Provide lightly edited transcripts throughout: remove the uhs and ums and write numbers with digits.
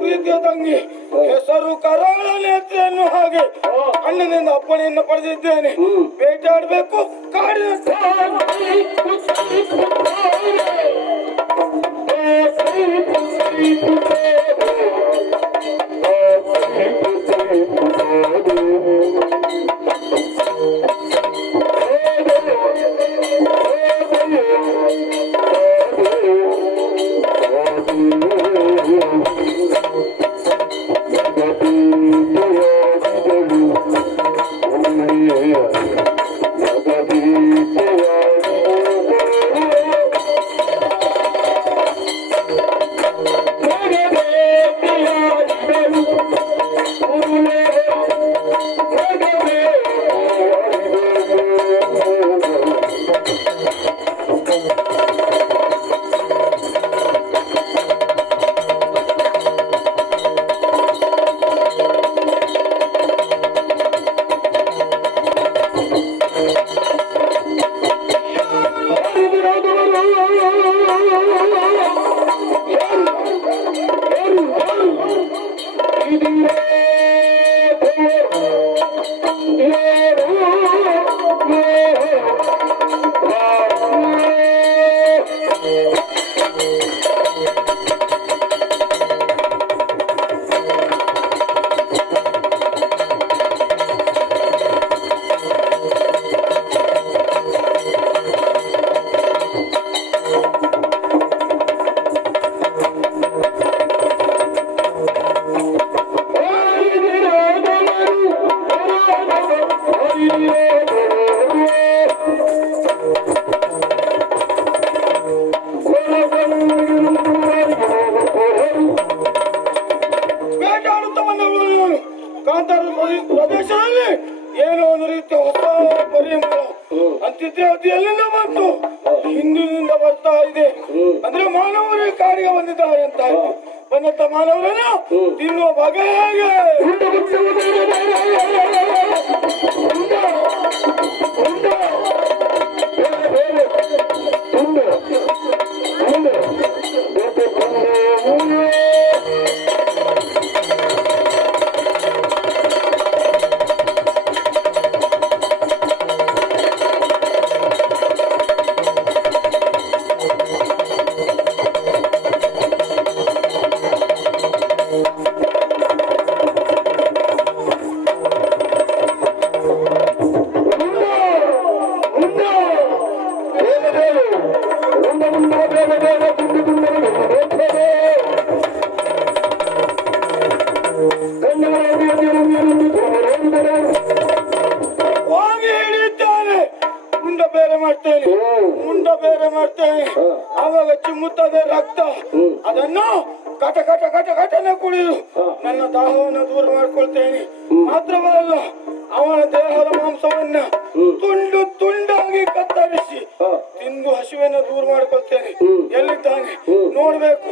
ಪ್ರೀತಿಯ ತಂಗಿ ಹೆಸರು ಕರಾಳ ನೇತ್ರೆಯನ್ನು ಹಾಗೆ ಅಣ್ಣನಿಂದ ಅಪ್ಪಣೆಯನ್ನು ಪಡೆದಿದ್ದೇನೆ. ಬೇಟಾಡಬೇಕು ಕಾಡಿನ ಮತ್ತು ಹಿಂದಿನಿಂದ ಬರ್ತಾ ಇದೆ. ಅಂದ್ರೆ ಮಾನವರೇ ಕಾಡಿಗೆ ಬಂದಿದ್ದಾರೆ ಅಂತ ಆಯ್ತು. ಬಂದಂತ ಮಾನವರನ್ನು ತಿನ್ನುವ ಬಗೆ ಹೇಗೆ? ಮುಂಡ ಬೇರೆ ಮಾಡ್ತೇನೆ. ಆವಾಗ ಚಿಮ್ಮುತ್ತದೆ ರಕ್ತ. ಅದನ್ನು ಕಟ ಕಟ ಕಟ ಕಟನೆ ಕುಡಿದು ನನ್ನ ದಾಹವನ್ನು ದೂರ ಮಾಡ್ಕೊಳ್ತೇನೆ. ಮಾತ್ರವಲ್ಲ, ಅವನ ದೇಹದ ಮಾಂಸವನ್ನ ತುಂಡು ತುಂಡಾಗಿ ಕತ್ತರಿಸಿ ತಿಂದು ಹಸಿವೆಯನ್ನು ದೂರ ಮಾಡ್ಕೊಳ್ತೇನೆ. ಎಲ್ಲಿದ್ದಾನೆ ನೋಡ್ಬೇಕು.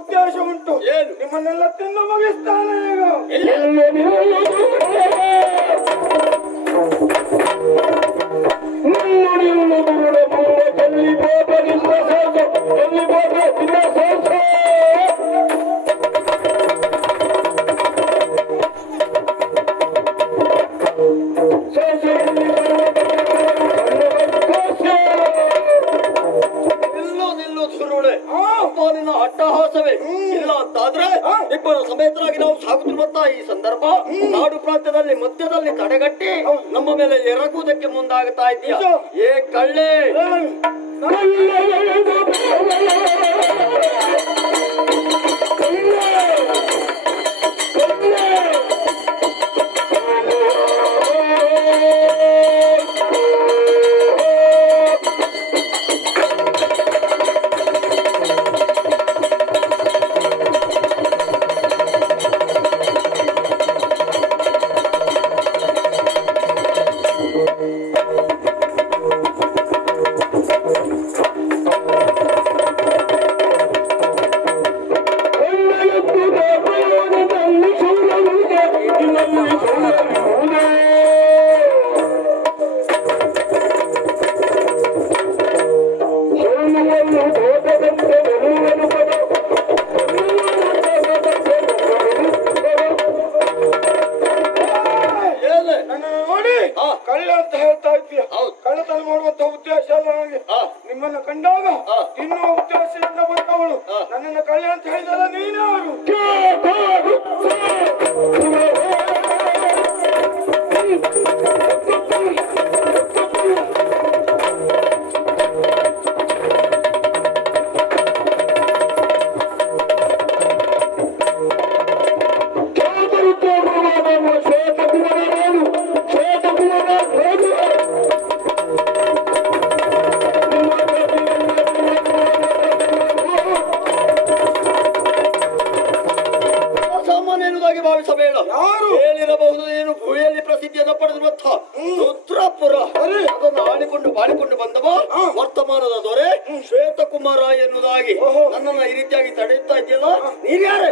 ಉದ್ದೇಶ ಉಂಟು. ನಿಮ್ಮನ್ನೆಲ್ಲ ತಿಂದು ಮುಗಿಸ್ತಾನೆ ಈಗ. ಅಟ್ಟಹಾಸವೇ ಇಲ್ಲ ಅಂತಾದ್ರೆ ಇಬ್ಬರ ಸಮೇತರಾಗಿ ನಾವು ಸಾಗುತ್ತಿರುವಂತಹ ಈ ಸಂದರ್ಭ ನಾಡು ಪ್ರಾಂತ್ಯದಲ್ಲಿ ಮಧ್ಯದಲ್ಲಿ ತಡೆಗಟ್ಟಿ ನಮ್ಮ ಮೇಲೆ ಎರಗುವುದಕ್ಕೆ ಮುಂದಾಗುತ್ತಾ ಇದೆಯಾ? ಏ ಕಳ್ಳೆ, ಕಳ್ಳತನ ಮಾಡುವಂತ ಉದ್ದೇಶ ಅಲ್ಲ ನನಗೆ. ನಿಮ್ಮನ್ನ ಕಂಡಾಗ ತಿನ್ನುವ ಉದ್ದೇಶದಿಂದ ಬಂದವಳು. ನನ್ನನ್ನು ಕಳ್ಳ ಅಂತ ಹೇಳಿದಲ್ಲ ನೀನವರು. ಭಾವಿಸಬೇಡ. ಹೇಳಿರಬಹುದು ನೀನು ಭೂಮಿಯಲ್ಲಿ ಪ್ರಸಿದ್ಧಿಯನ್ನು ಪಡೆದಿರುವಂತಹ ರುದ್ರಪುರ ಅದನ್ನು ಬಾಳಿಕೊಂಡು ಬಂದವ ವರ್ತಮಾನದ ದೊರೆ ಶ್ವೇತಕುಮಾರ ಎನ್ನುವುದಾಗಿ ನನ್ನನ್ನು ಈ ರೀತಿಯಾಗಿ ತಡೆಯುತ್ತಾ ಇದೆಯಲ್ಲ, ನೀವ್ಯಾರೇ?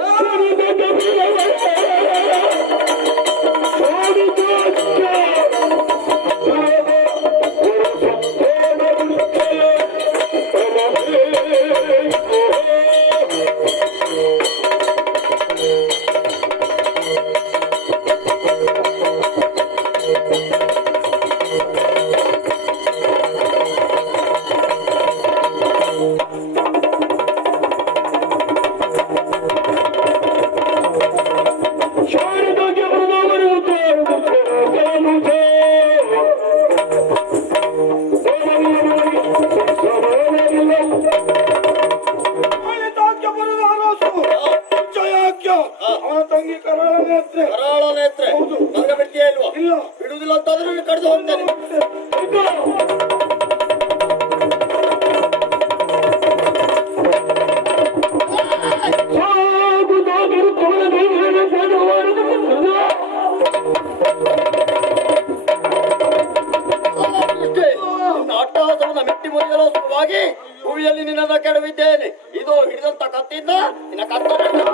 ಭೂಮಿಯಲ್ಲಿ ನಿನ್ನನ್ನು ಕೆಡವಿದ್ದೇನೆ. ಇದು ಹಿಡಿದಂತ ಕತ್ತಿಯಿಂದ ನಿನ್ನ ಕತ್ತನ್ನು